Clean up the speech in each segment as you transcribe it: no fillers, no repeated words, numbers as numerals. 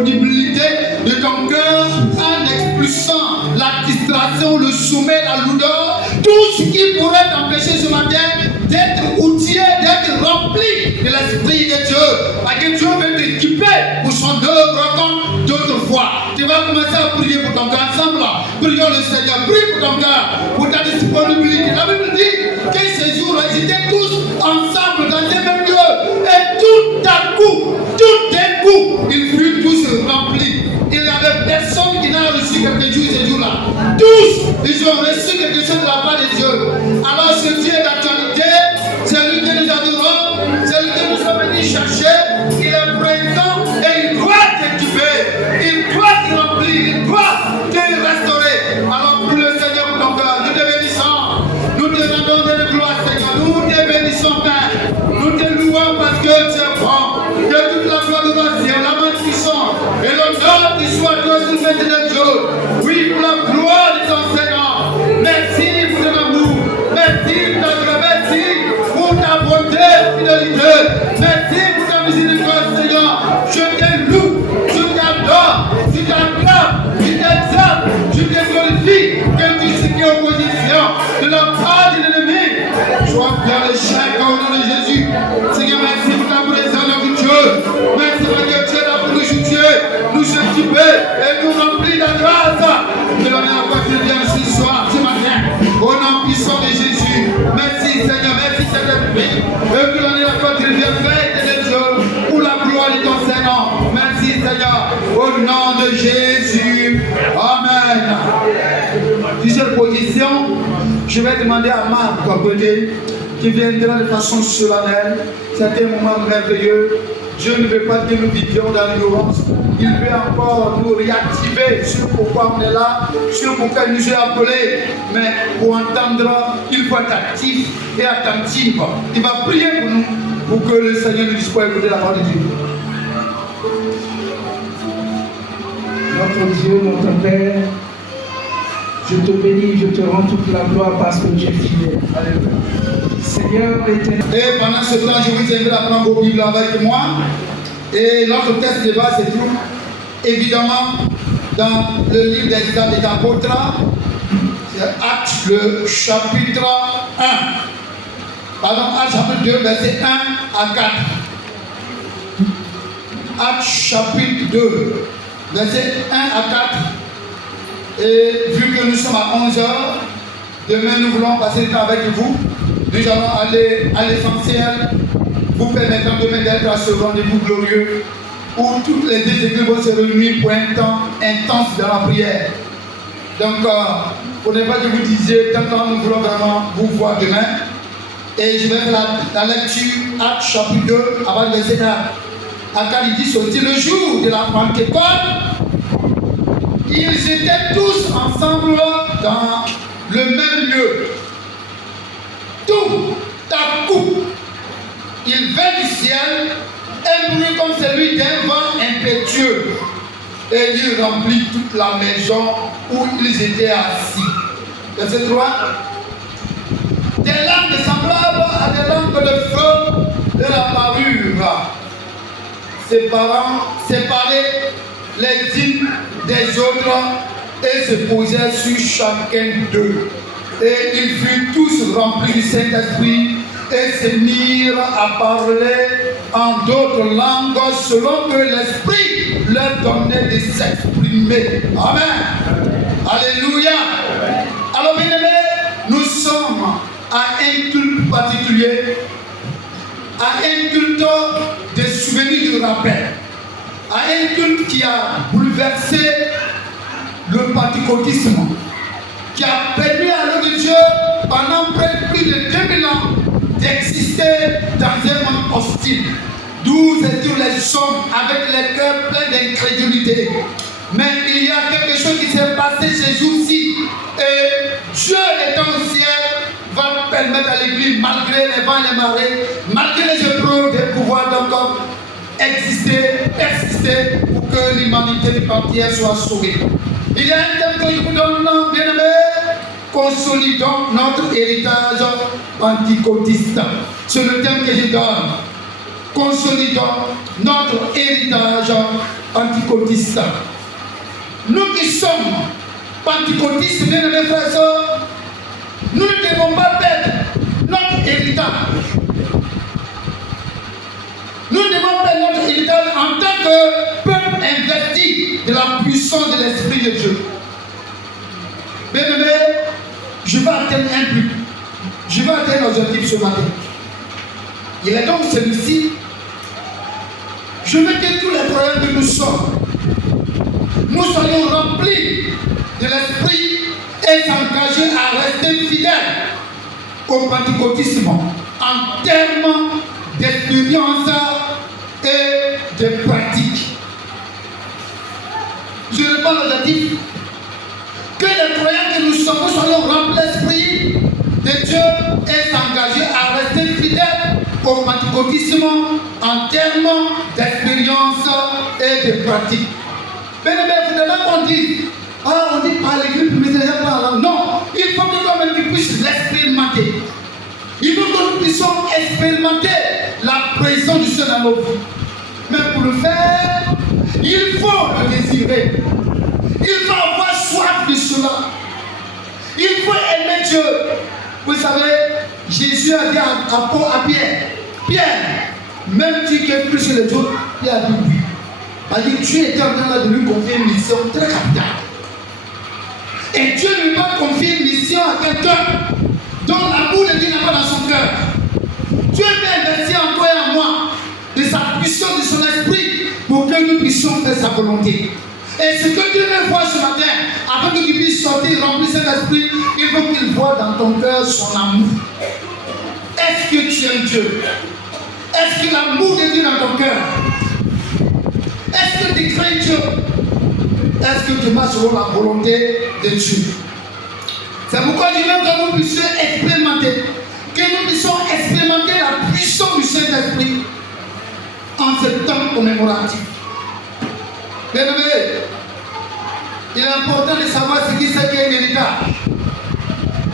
disponibilité de ton cœur en expulsant la distraction, le sommeil, la lourdeur, tout ce qui pourrait t'empêcher ce matin d'être outillé, d'être rempli de l'Esprit de Dieu. Parce que Dieu veut t'équiper pour son œuvre comme d'autres fois. Tu vas commencer à prier pour ton cœur ensemble. Prions le Seigneur, prie pour ton cœur, pour ta disponibilité. La Bible dit que ces jours-là, ils étaient tous ensemble dans un même lieu. Et tout à coup, tout d'un coup, ils furent tous remplis. Il n'y avait personne qui n'a reçu quelque chose ces jours-là. Tous, ils ont reçu quelque chose de la part de Dieu. Alors ce Dieu d'actualité, c'est lui que nous adorons, c'est lui que nous sommes venus chercher. Il est présent et il doit t'équiper, il doit te remplir, il doit te restaurer. Alors pour le Seigneur pour ton cœur, nous te bénissons, nous te rendons de la gloire Seigneur, nous te bénissons Père, nous te louons parce que tu es bon, que toute la gloire de notre Dieu, la main puissante et l'honneur qui soit à toi sur cette de Dieu. Oui, pour la gloire de ton Seigneur, merci pour ton amour, merci pour ta grâce, merci pour ta bonté, fidélité, merci pour ta miséricorde Seigneur. Je te loue, je t'adore, je t'acclame, je t'exalte, je te glorifie, que tout ce qui est opposition de la part de l'ennemi soit bien l'échec au nom de Jésus. Seigneur, merci pour ta présence, notre Dieu. Merci pour que tu es là pour nous juger, nous équiper et nous remplir de grâce. Que l'on ait la foi de Dieu ce soir, ce matin, au nom puissant de Jésus. Merci Seigneur, merci Saint-Esprit. Et que l'on ait la foi de Dieu faite de Dieu pour la gloire de ton Seigneur. Merci Seigneur, au nom de Jésus. Amen. Plusieurs positions. Je vais demander à Marc Côté qui viendra de façon solennelle. C'est un moment merveilleux. Dieu ne veut pas que nous vivions dans l'ignorance. Il veut encore nous réactiver sur pourquoi on est là, sur pourquoi il nous a appelés. Mais pour entendre, il faut être actif et attentif. Il va prier pour nous, pour que le Seigneur nous dispose d'écouter la parole de Dieu. Notre Dieu, notre Père, je te bénis, je te rends toute la gloire parce que tu es fidèle. Alléluia. Seigneur éternel. Et pendant ce temps, je vous invite à prendre vos Bibles avec moi. Et notre texte de base se trouve évidemment dans le livre des Actes des Apôtres, Actes, le chapitre 1. Pardon, Actes chapitre 2, verset 1 à 4. Actes chapitre 2, verset 1 à 4. Et vu que nous sommes à 11h, demain nous voulons passer le temps avec vous. Nous allons aller à l'essentiel, vous permettant demain d'être à ce rendez-vous glorieux où toutes les deux églises vont se réunir pour un temps intense dans la prière. Donc, pour ne pas que vous disiez, tant nous voulons vraiment vous voir demain. Et je vais faire la lecture, Actes chapitre 2, avant le verset 1. Car il dit ceci, le jour de la Pentecôte, ils étaient tous ensemble dans le même lieu. Tout à coup, il vint du ciel un bruit comme celui d'un vent impétueux et il remplit toute la maison où ils étaient assis. Verset 3. Des langues semblables à des langues de feu de la parure, séparés les unes des autres et se posaient sur chacun d'eux. Et ils furent tous remplis du Saint-Esprit et se mirent à parler en d'autres langues selon que l'Esprit leur donnait de s'exprimer. Amen. Alléluia. Alors bien aimés, nous sommes à un culte particulier, à un culte de souvenirs du rappel, à un culte qui a bouleversé le pentecôtisme, qui a permis à l'œuvre de Dieu pendant plus de 2000 ans d'exister dans un monde hostile, d'où étaient les hommes avec les cœurs pleins d'incrédulité. Mais il y a quelque chose qui s'est passé ces jours-ci, et Dieu étant au ciel va permettre à l'Église, malgré les vents et les marées, malgré les épreuves, de pouvoir donc exister, persister pour que l'humanité entière soit sauvée. Il y a un thème que je vous donne, bien aimé, consolidons notre héritage pentecôtiste. C'est le thème que je donne. Consolidons notre héritage pentecôtistes. Nous qui sommes pentecôtistes, bien aimés frères et sœurs, nous ne devons pas perdre notre héritage. Nous devons perdre notre héritage en tant que peuple investi de la puissance de l'Esprit de Dieu. Bien aimé, je vais atteindre un but. Je vais atteindre l'objectif ce matin. Il est donc celui-ci. Je veux que tous les croyants que nous sommes, nous soyons remplis de l'Esprit et s'engager à rester fidèles au pentecôtisme en termes d'expérience et de pratique. Je réponds à l'objectif. Que les croyants que nous sommes, nous soyons remplis de l'Esprit de Dieu et s'engager à rester fidèles au pentecôtisme en termes d'expérience et de pratique. Mais il ne faut pas qu'on dise, on dit par l'église, mais c'est pas la langue. Non, il faut que nous même puissions l'expérimenter. Il faut que nous puissions expérimenter la présence du Seigneur dans nos vies. Mais pour le faire, il faut le désirer. Il faut avoir soif de cela. Il faut aimer Dieu. Vous savez, Jésus a dit à Pierre, Pierre, même tu qui es plus sur les autres, Pierre a dit oui. Il a dit, tu étais en train de lui confier une mission très capitale. Et Dieu ne lui a pas confié une mission à quelqu'un dont l'amour de Dieu n'a pas dans son cœur. Dieu veut investir en toi et en moi de sa puissance, de son esprit, pour que nous puissions faire sa volonté. Et ce que Dieu veut voir ce matin, afin que tu puisses sortir remplir cet esprit, il faut qu'il voit dans ton cœur son amour. Est-ce que tu aimes Dieu? Est-ce que l'amour de Dieu est dans ton cœur? Est-ce que tu crains Dieu? Est-ce que tu marches selon la volonté de Dieu? C'est pourquoi je veux que nous puissions expérimenter, la puissance du Saint-Esprit en ce temps commémoratif. Bien aimé, il est important de savoir ce qui c'est qu'un héritage.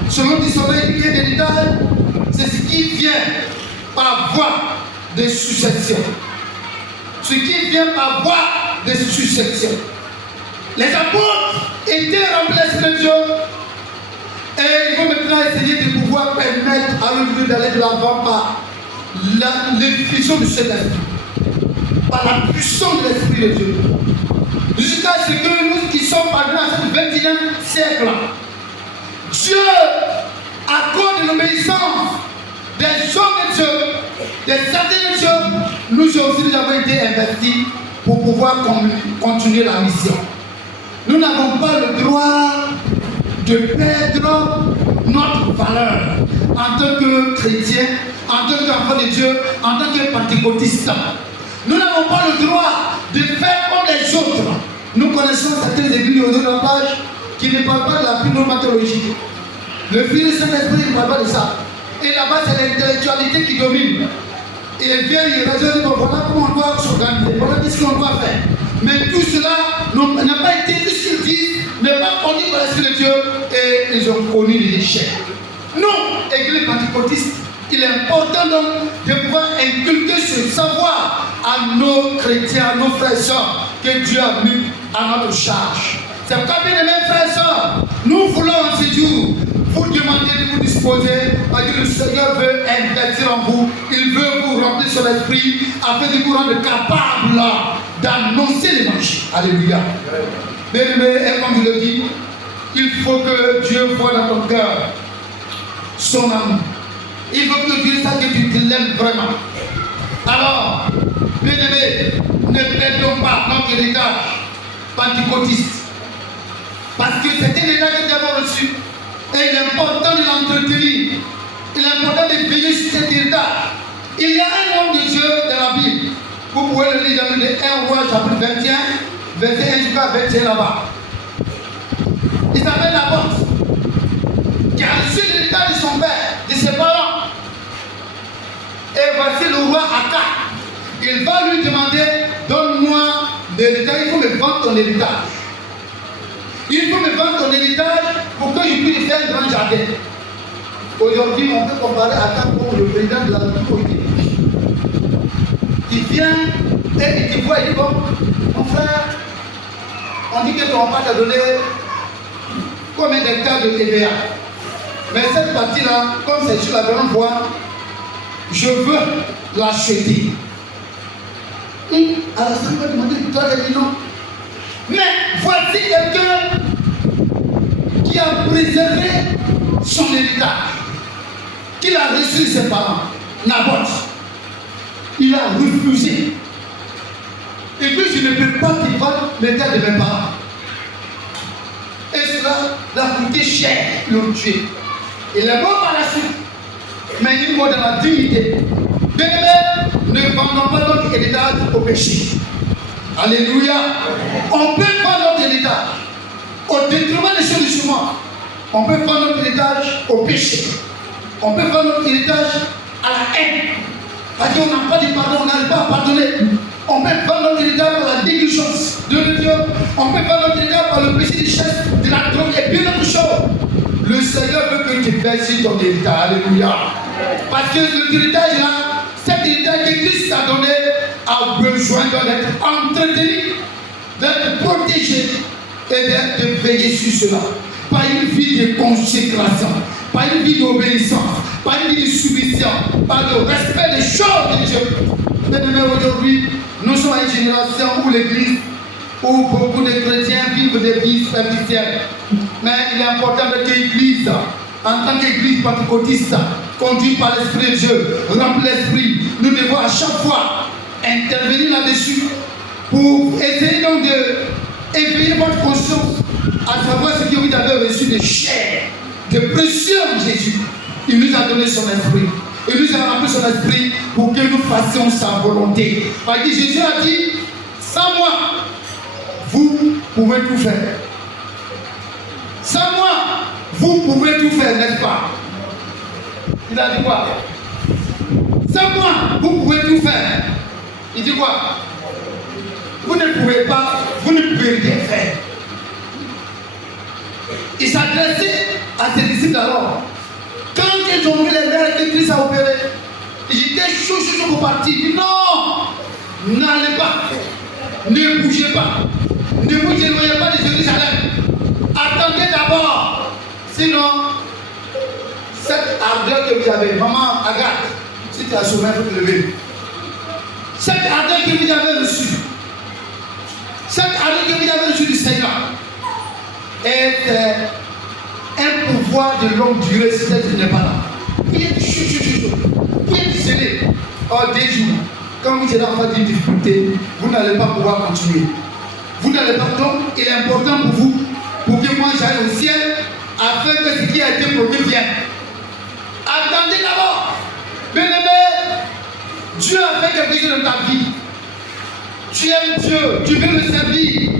Selon le dictionnaire, un héritage, c'est ce qui vient par voie de succession. Ce qui vient par voie de succession. Les apôtres étaient remplis de l'Esprit de Dieu. Et il faut maintenant essayer de pouvoir permettre à l'Église d'aller de l'avant par l'effusion du Saint-Esprit, par la puissance de l'Esprit de Dieu. Jusqu'à ce que nous qui sommes parvenus à ce 21e siècle, Dieu accorde l'obéissance des hommes de Dieu, des saints de Dieu. Nous aussi, nous avons été investis pour pouvoir continuer la mission. Nous n'avons pas le droit de perdre notre valeur en tant que chrétien, en tant qu'enfant de Dieu, en tant que pentecôtiste. Nous n'avons pas le droit de faire comme les autres. Nous connaissons certaines églises au de la page qui ne parlent pas de la pneumatologie. Le fils du Saint-Esprit ne parle pas de ça. Et là-bas, c'est l'intellectualité qui domine. Et il vient, il raisonne, voilà comment on doit s'organiser, voilà ce qu'on doit faire. Mais tout cela n'a pas été, tout ce qu'ils disent, n'est pas connu par l'Esprit de Dieu et ils ont connu l'échec. Nous, Église pentecôtiste, il est important donc de pouvoir inculquer ce savoir à nos chrétiens, à nos frères et sœurs que Dieu a mis à notre charge. C'est pourquoi, bien aimés frères et sœurs, nous voulons en ce jour vous demander de vous disposer parce que le Seigneur veut investir en vous. Il veut vous remplir son esprit afin de vous rendre capable d'annoncer l'évangile. Alléluia. Bien aimé, et comme je le dis, il faut que Dieu voie dans ton cœur son amour. Il faut que Dieu sache que tu l'aimes vraiment. Alors, bien aimé, ne perdons pas notre héritage pentecôtiste. Parce que c'est un héritage que nous avons reçu. Et il est important de l'entretenir. Il est important de veiller sur cet héritage. Il y a un homme de Dieu dans la Bible. Vous pouvez le lire dans le 1 Roi chapitre 21, verset 1 jusqu'à 21 là-bas. Il s'appelle Naboth, qui a reçu l'héritage de son père, de ses parents. Et voici le roi Akab. Il va lui demander, donne-moi l'héritage, il faut me vendre ton héritage. Il faut me vendre ton héritage pour que je puisse faire un grand jardin. Aujourd'hui, on peut comparer Akab comme le président de la République. Il vient et il te voit, il dit bon, mon frère, On dit que ton papa t'a donné combien d'hectares de TVA. Mais cette partie-là, comme c'est sur la grande voie, je veux l'acheter. Alors ça m'a demandé, toi tu as dit non. Mais voici quelqu'un qui a préservé son héritage, qu'il a reçu de ses parents. Naboth, il a refusé. Et puis je ne peux pas qu'il vende les terres de mes parents. Et cela l'a coûté cher, ils l'ont tué. Il est mort par la suite, mais il est mort dans la dignité. Bien-aimés, ne vendons pas notre héritage au péché. Alléluia. On peut vendre notre héritage au détriment des choses du chemin. On peut vendre notre héritage au péché. On peut vendre notre héritage à la haine. Parce qu'on n'a pas de pardon, on n'arrive pas à pardonner. On peut vendre notre héritage par la négligence de Dieu. On peut vendre notre héritage par le péché des chefs, de la drogue et bien d'autres choses. Le Seigneur veut que tu verses ton héritage. Alléluia. Parce que l'héritage là, cet héritage que Christ t'a donné a besoin d'être entretenu, d'être protégé et d'être veillé sur cela. Par une vie de consécration, par une vie d'obéissance, par une vie de soumission, par le respect des choses de Dieu. Mais aujourd'hui, nous sommes une génération où l'Église, où beaucoup de chrétiens vivent des vies superficielles. Mais il est important que l'Église, en tant qu'Église pentecôtiste, conduite par l'Esprit de Dieu, remplie l'Esprit, nous devons à chaque fois intervenir là-dessus pour essayer donc d'éveiller votre conscience à savoir ce que vous avez reçu de cher, de précieux en Jésus. Il nous a donné son esprit. Il nous a rempli son esprit pour que nous fassions sa volonté. Parce que Jésus a dit, sans moi, vous pouvez tout faire. Sans moi, vous pouvez tout faire, n'est-ce pas? Il a dit quoi? Sans moi, vous pouvez tout faire. Il dit quoi? Vous ne pouvez pas, vous ne pouvez rien faire. Il s'adressait à ses disciples alors. Quand ils ont vu les mères que Christ a opéré, ils étaient chauds pour partir. Il dit non, n'allez pas, ne bougez pas, ne vous éloignez pas de Jérusalem. Attendez d'abord. Sinon, cette ardeur que vous avez, maman Agathe, si tu as souvenir, il faut te lever. Cette ardeur que vous avez reçue, cette ardeur que vous avez reçue du Seigneur, est un pouvoir de longue durée si cette n'est pas là. Vous êtes chaud. Vous êtes scellé. Or, des jours, quand vous êtes en face d'une difficulté, vous n'allez pas pouvoir continuer. Vous n'allez pas. Donc, il est important pour vous, pour que moi j'aille au ciel, afin que ce qui a été promis vienne. Attendez d'abord. Bien-aimé, Dieu a fait quelque chose dans ta vie. Tu aimes Dieu, tu veux le servir,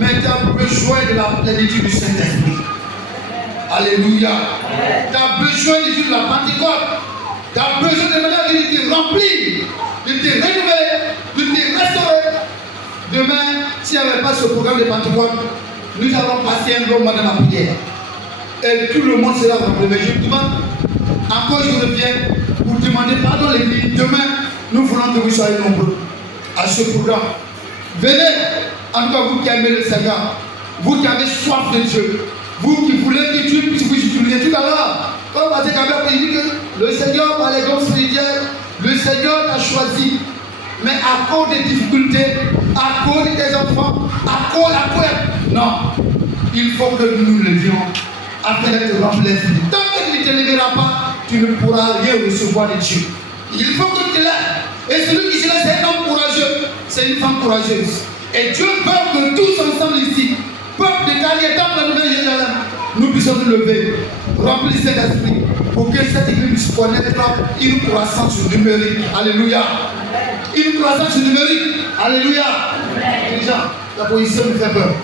mais tu as besoin de la plénitude du Saint-Esprit. Alléluia. Tu as besoin du jour de la Pentecôte. Tu as besoin de manière de te remplir, de te renouveler, de te restaurer. Demain, s'il n'y avait pas ce programme de Pentecôte, nous allons passer un long moment dans la prière. Et tout le monde sera rempli. Mais je demande, encore je reviens pour demander pardon l'église. Demain, nous voulons que vous soyez nombreux à ce programme. Venez, en tout cas vous qui aimez le Seigneur, vous qui avez soif de Dieu, vous qui voulez que Dieu puisse vous utiliser tout à l'heure. Comme Pasteur Kabir dit que le Seigneur, par les dons spirituels, le Seigneur t'a choisi. Mais à cause des difficultés, à cause des enfants, à cause. Non, il faut que nous nous levions afin d'être remplis. Tant que tu ne te lèveras pas, tu ne pourras rien recevoir de Dieu. Il faut que tu lèves. Et celui qui se lève, c'est un homme courageux, c'est une femme courageuse. Et Dieu veut que tous ensemble ici, peuple de Cali, dans la Nouvelle-Jérusalem, nous puissions nous lever, remplir cet esprit, pour que cette église puisse connaître une croissance numérique. Alléluia. Une croissance numérique. Alléluia. Déjà, la position me fait peur.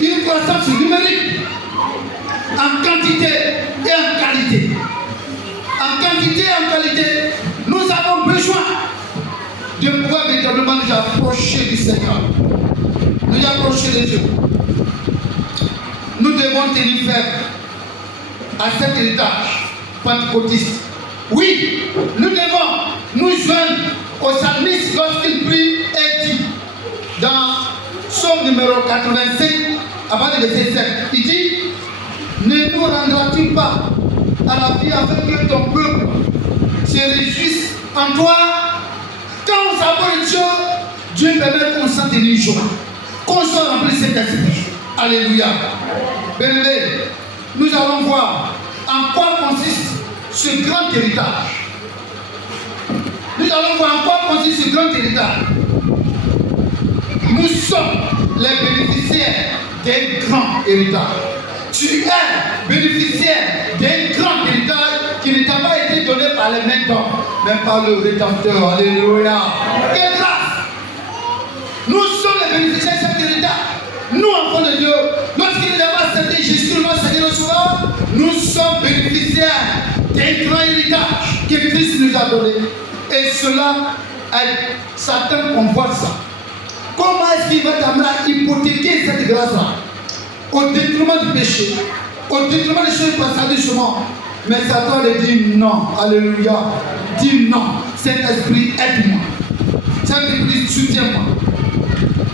Une croissance numérique. En quantité et en qualité. En quantité et en qualité, nous avons besoin de pouvoir véritablement nous approcher du Seigneur, nous approcher de Dieu. Nous devons tenir ferme à cet héritage pentecôtiste. Oui, nous devons nous joindre au psalmiste lorsqu'il prie et dit dans Psaume numéro 85, avant le verset 7, il dit, ne nous rendras-tu pas à la vie afin que ton peuple se réjouisse en toi? Quand on s'abonne de Dieu, Dieu permet qu'on sente une joie, qu'on soit rempli de cet esprit. Alléluia. Bien-aimé, nous allons voir en quoi consiste ce grand héritage. Nous allons voir en quoi consiste ce grand héritage. Nous sommes les bénéficiaires d'un grand héritage. Tu es bénéficiaire d'un grand héritage qui ne t'a pas été donné par les mains d'hommes, mais par le Rédempteur. Alléluia. Quelle grâce! Nous sommes les bénéficiaires de cet héritage. Nous, enfants de Dieu, lorsqu'il nous a accepté Jésus, notre Seigneur, nous sommes bénéficiaires d'un grand héritage que Christ nous a donné. Et cela, Satan convoite ça. Comment est-ce qu'il va t'amener à hypothéquer cette grâce-là? Au détriment du péché, au détriment des choses passées du chemin. Mais Satan lui dit non. Alléluia. Dis non. Saint-Esprit, aide-moi. Saint-Esprit, soutiens-moi.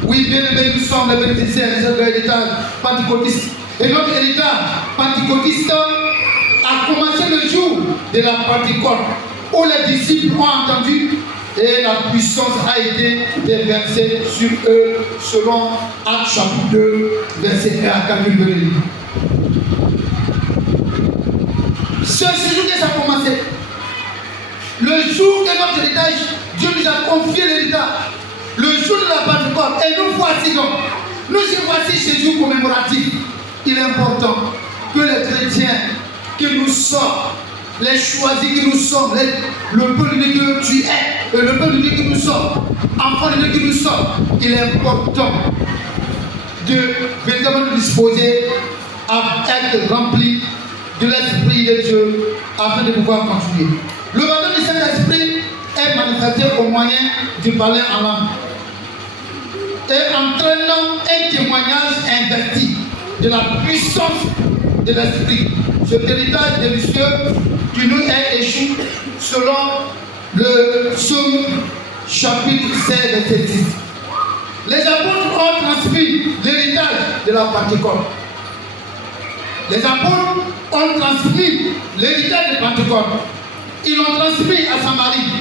Oui, bien aimé, nous sommes les bénéficiaires de l'héritage pentecôtiste. Et notre héritage pentecôtiste a commencé le jour de la Pentecôte, où les disciples ont entendu et la puissance a été déversée sur eux, selon Actes chapitre 2, verset 1 à 4. C'est ce jour que ça a commencé. Le jour que notre héritage, Dieu nous a confié l'héritage. Le jour de la Pentecôte, et nous voici donc. Nous y voici ce jour commémoratif. Il est important que les chrétiens que nous sommes, les choisis que nous sommes, le peuple de Dieu que tu es, et le peuple de Dieu que nous sommes, enfants de Dieu que nous sommes, il est important de véritablement nous disposer à être remplis de l'Esprit de Dieu afin de pouvoir continuer. Le baptême du Saint-Esprit est manifesté au moyen du parler en langue et entraînant un témoignage investi de la puissance de l'Esprit. Ce héritage délicieux qui nous est échu selon le psaume chapitre 16, verset 10. Les apôtres ont transmis l'héritage de la Pentecôte. Les apôtres ont transmis l'héritage de Pentecôte. Ils l'ont transmis à Samarie,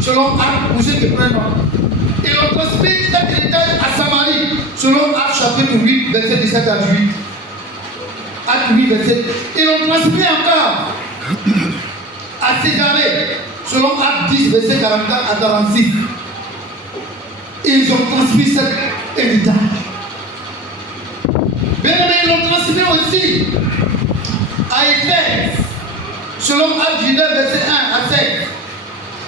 selon Actes, pour ceux qui prennent. Ils l'ont transmis cet héritage à Samarie, selon Actes chapitre 8, verset 17 à 18. Actes 8, verset. Ils l'ont transmis encore à Césarée, selon Actes 10, verset 44 à 46. Ils ont transmis cet héritage. Bien aimé, ils l'ont transmis aussi à Éphèse, selon Actes 19, verset 1 à 7.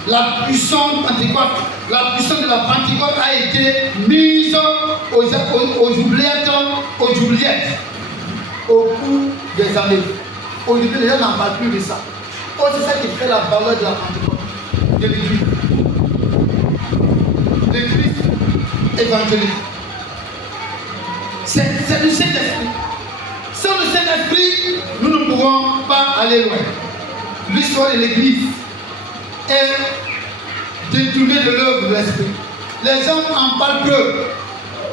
La puissance Pentecôte, la puissance de la Pentecôte a été mise aux oubliettes, au cours des années. Aujourd'hui, les gens n'en parlent plus de ça. Oh, c'est ça qui fait la valeur de la Pentecôte, de l'Église. L'Église évangélique. C'est le Saint-Esprit. Sans le Saint-Esprit, nous ne pourrons pas aller loin. L'histoire de l'Église est détournée de l'œuvre de l'Esprit. Les gens en parlent peu.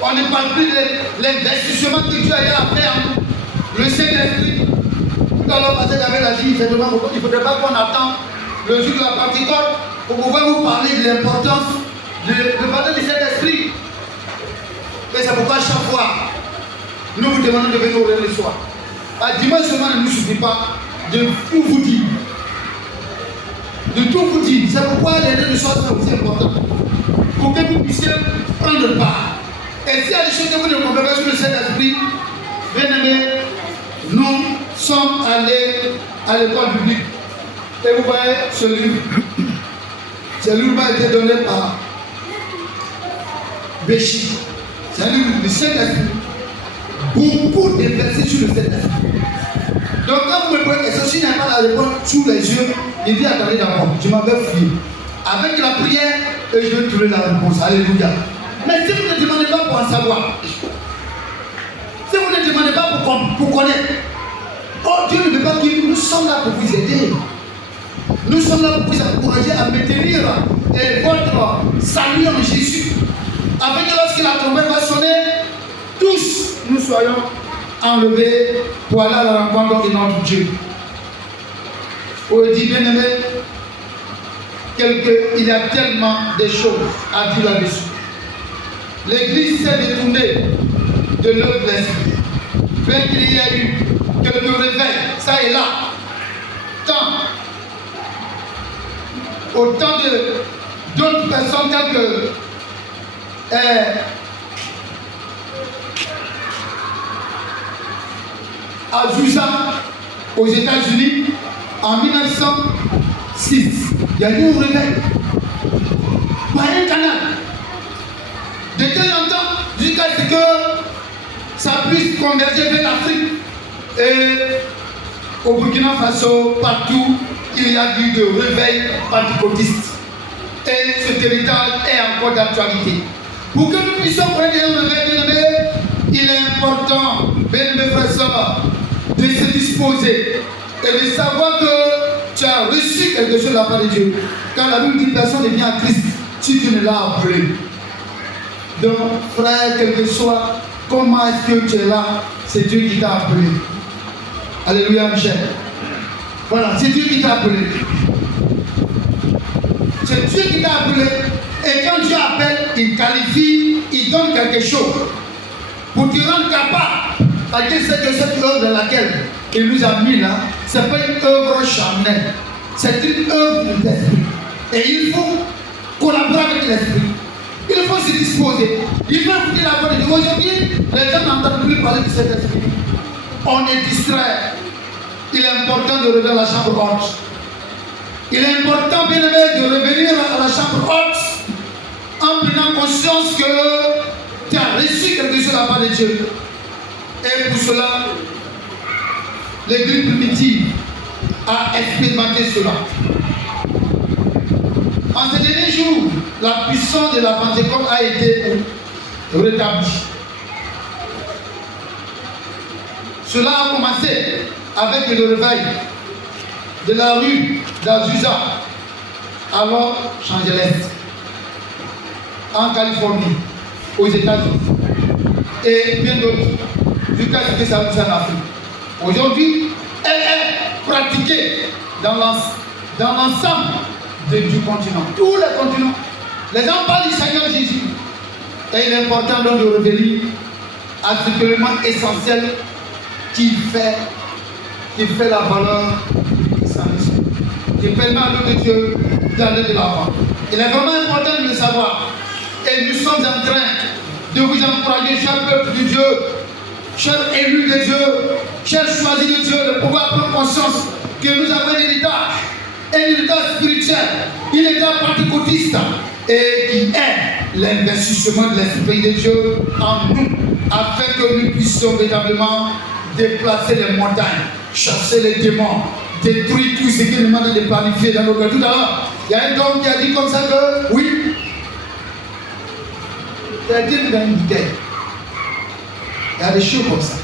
On ne parle plus de l'investissement que Dieu a fait en nous. Le Saint-Esprit, tout à l'heure, Pasteur David a dit, il ne faudrait pas qu'on attende le jour de la Pentecôte pour pouvoir vous parler de l'importance de parler du Saint-Esprit. Et c'est pourquoi chaque fois, nous vous demandons de venir au réveil le soir. Dimanche seulement ne nous suffit pas de tout vous dire. De tout vous dire. C'est pourquoi les réveils le soir sont aussi importants. Pour que vous puissiez prendre part. Et s'il y a des choses que vous ne comprenez pas sur le Saint-Esprit, bien aimé, nous sommes allés à l'école publique. Et vous voyez ce livre. Ce livre a été donné par Béchi. C'est un livre du Saint-Esprit. Beaucoup de versets sur le Saint-Esprit. Donc quand vous me posez question, si je n'ai pas la réponse sous les yeux, il dit attendez d'abord, je m'en vais fouiller. Avec la prière, et je vais trouver la réponse. Alléluia. Mais si vous ne demandez pas pour en savoir, si vous ne demandez pas pour connaître, oh Dieu ne veut pas que nous sommes là pour vous aider. Nous sommes là pour vous encourager à maintenir votre salut en Jésus. Afin que lorsque la trompette va sonner, tous nous soyons enlevés pour aller à la rencontre de notre Dieu. On dit, bien aimé, il y a tellement de choses à dire là-dessus. L'Église s'est détournée de l'œuvre de l'Esprit. Bien qu'il y ait eu quelques réveils, ça et là, autant d'autres personnes telles que Azusa aux États-Unis en 1906. Il y a eu un réveil par un canal. De temps en temps, jusqu'à ce que ça puisse converger vers l'Afrique et au Burkina Faso, partout, il y a eu de réveil pentecôtiste. Et ce territoire est encore d'actualité. Pour que nous puissions prendre un réveil, bien-aimé, il est important, bien-aimés frères et sœurs, de se disposer et de savoir que tu as reçu quelque chose de la part de Dieu. Quand la Bible dit personne ne vient à Christ, si tu ne l'as appelé. Donc, frère, quel que soit, comment est-ce que tu es là, c'est Dieu qui t'a appelé. Alléluia, Michel. Voilà, c'est Dieu qui t'a appelé. C'est Dieu qui t'a appelé. Et quand Dieu appelle, il qualifie, il donne quelque chose pour te rendre capable. Parce que c'est que cette œuvre dans laquelle il nous a mis là, ce n'est pas une œuvre charnelle. C'est une œuvre de l'esprit. Et il faut collaborer avec l'esprit. Il faut se disposer. Il faut écouter la voix de Dieu. Aujourd'hui, les gens n'entendent plus parler de cet esprit. On est distrait. Il est important de revenir à la chambre haute. Il est important, bien aimé, de revenir à la chambre haute en prenant conscience que tu as reçu quelque chose de la part de Dieu. Et pour cela, l'Église primitive a expérimenté cela. En ces derniers jours, la puissance de la Pentecôte a été rétablie. Cela a commencé avec le réveil de la rue d'Azusa à Los Angeles, en Californie, aux États-Unis, et bien d'autres, jusqu'à ce que ça arrive en Afrique. Aujourd'hui, elle est pratiquée dans l'ensemble du continent, tous les continents. Les gens parlent du Seigneur Jésus. Et il est important donc de revenir à ce élément essentiel qui fait la valeur du christianisme, qui permet à l'œuvre de Dieu d'aller de l'avant. Il est vraiment important de le savoir. Et nous sommes en train de vous encourager, cher peuple de Dieu, cher élu de Dieu, cher choisi de Dieu, de pouvoir prendre conscience que nous avons un héritage spirituel, un héritage pentecôtiste, et qui est l'investissement de l'Esprit de Dieu en nous, afin que nous puissions véritablement déplacer les montagnes, chasser les démons, détruire tout ce qui nous demande de planifier dans nos cœurs. Tout à l'heure, il y a un homme qui a dit comme ça que, oui, il a dit dans une bouteille. Il y a des choses comme ça.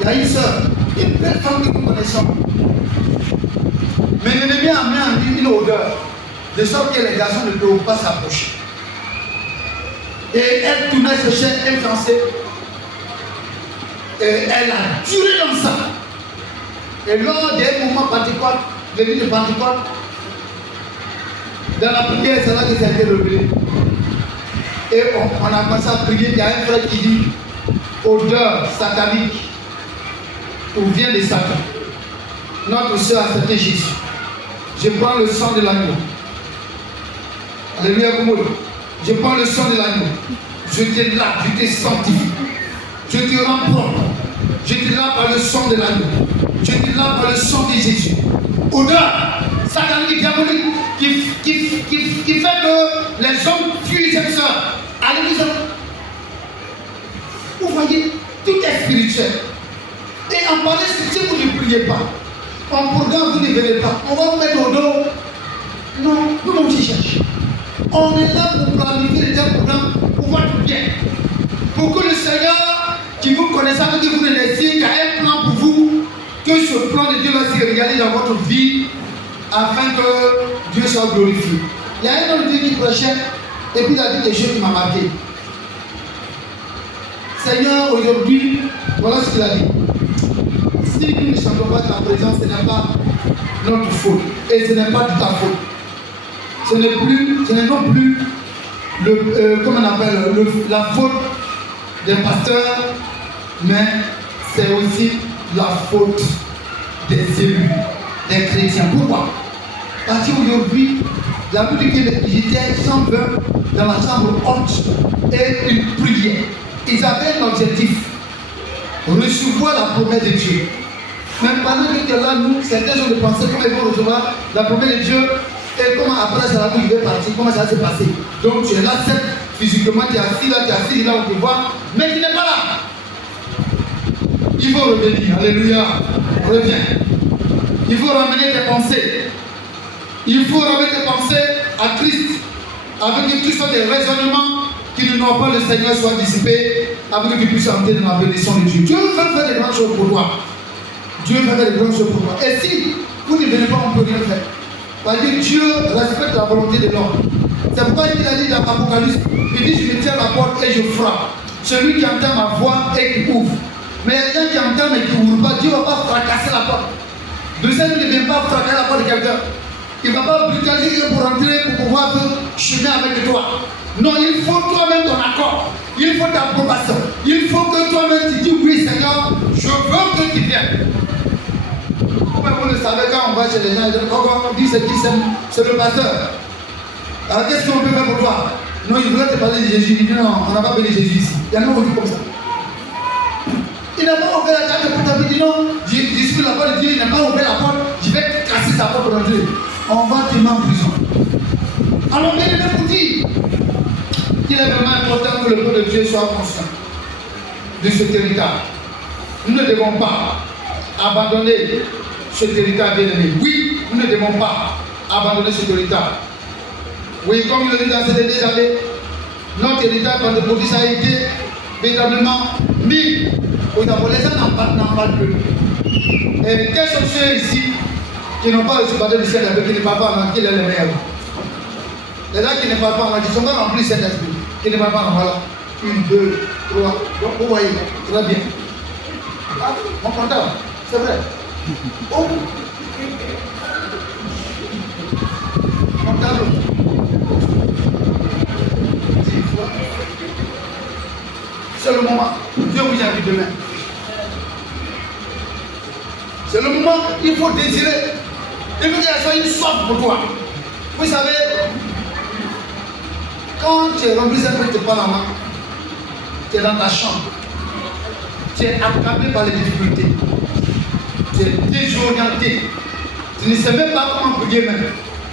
Il y a une soeur, une belle femme que nous connaissons. Mais l'ennemi a mis en lui une odeur, de sorte que les garçons ne peuvent pas s'approcher. Et elle tournait ses chaînes influencées. Et elle a duré dans ça. Et lors des moments Pentecôte, l'église de Pentecôte, dans la prière, c'est là que ça a été révélé. Et on a commencé à prier. Il y a un frère qui dit odeur satanique ou vient de Satan. Notre soeur a accepté Jésus. Je prends le sang de l'agneau. Alléluia, Komodo. Je prends le sang de l'agneau. Je te lave, je te sanctifie. Je te rends propre. Je te lave par le sang de l'agneau. Je te lave par le sang de Jésus. Odeur satanique, diabolique, qui fait que les hommes fuient cette soeur. Alléluia. Vous voyez, tout est spirituel. Et en parler, si vous ne priez pas, en programme, vous ne venez pas. On va vous mettre au dos. Non, nous on s'y cherche. On est là pour planifier le programme pour votre bien. Pour que le Seigneur, qui vous connaît, ça veut dire que vous le laissez, qu'il y a un plan pour vous, que ce plan de Dieu va se réaliser dans votre vie, afin que Dieu soit glorifié. Il y a un homme de Dieu qui prêchait, et puis il a dit quelque chose qui m'a marqué. Seigneur, aujourd'hui, voilà ce qu'il a dit. Si nous ne chantons pas ta présence, ce n'est pas notre faute. Et ce n'est pas de ta faute. Ce n'est non plus comment on appelle, la faute des pasteurs, mais c'est aussi la faute des élus, des chrétiens. Pourquoi? Parce qu'aujourd'hui, la Bible dit qu'ils étaient 120 dans la chambre haute et une prière. Ils avaient un objectif, recevoir la promesse de Dieu. Mais pendant que là, nous, certains gens de penser comment ils vont recevoir la promesse de Dieu et comment après ça va nous partir, comment ça va se passer. Donc tu es là, certes, physiquement, tu es assis là, on te voit, mais tu n'es pas là. Il faut revenir, alléluia, reviens. Il faut ramener tes pensées. Il faut ramener tes pensées à Christ, avec que tout soit des raisonnements qui ne n'ont pas le Seigneur soit dissipés, avec que tu puisses entrer dans la bénédiction de Dieu. Dieu veut faire des grandes choses pour toi. Dieu veut faire des grandes choses pour toi. Et si vous ne venez pas, on ne peut rien faire. Parce que Dieu respecte la volonté de l'homme. C'est pourquoi il a dit dans l'Apocalypse, il dit, je me tiens à la porte et je frappe. Celui qui entend ma voix et qui ouvre. Mais quelqu'un qui entend mais qui n'ouvre pas, Dieu ne va pas fracasser la porte. Le Seigneur ne vient pas fracasser la porte de quelqu'un. Il ne va pas brutaliser pour rentrer pour pouvoir faire chemin avec toi. Non, il faut toi-même ton accord. Il faut ta approbation. Il faut que toi-même tu dis oui Seigneur, je veux que tu viennes. Vous le savez, quand on va chez les gens, on dit c'est qui c'est le pasteur. Alors qu'est-ce qu'on peut faire pour toi? Non, il voulait te parler de Jésus. Il dit non, on n'a pas béni Jésus ici. Il y en a qui comme ça. Il n'a pas ouvert la porte pour ta vie. Il dit non, je suis la porte de Dieu, il n'a pas ouvert la porte, je vais casser sa porte pour rentrer. On va te mettre en prison. Alors, bien aimé vous dire qu'il est vraiment important que le peuple de Dieu soit conscient de ce territoire. Nous ne devons pas abandonner ce territoire bien aimé. Oui, nous ne devons pas abandonner ce territoire. Oui, comme il le dit dans ces dernières années, notre territoire dans le produit a été véritablement mis aux Japon. Les gens n'en parlent plus. Et quels sont ceux ici qui n'ont pas reçu le baptême du Saint-Esprit, qui ne parlent pas en anglais, qui est le meilleur? Les gens qui ne parlent pas en anglais, qui ne sont pas remplis du Saint-Esprit, qui ne parlent pas en anglais. Voilà. 1, 2, 3. Donc vous voyez, très bien. Ah, mon comptable, c'est vrai. Oh. Comptable. C'est le moment. Dieu vous invite demain. C'est le moment, il faut désirer. Il faut qu'il y ait une soif pour toi. Vous savez, quand tu es rempli d'un peu, tu n'es pas la main. Tu es dans ta chambre. Tu es attrapé par les difficultés. Tu es désorienté. Tu ne sais même pas comment prier même.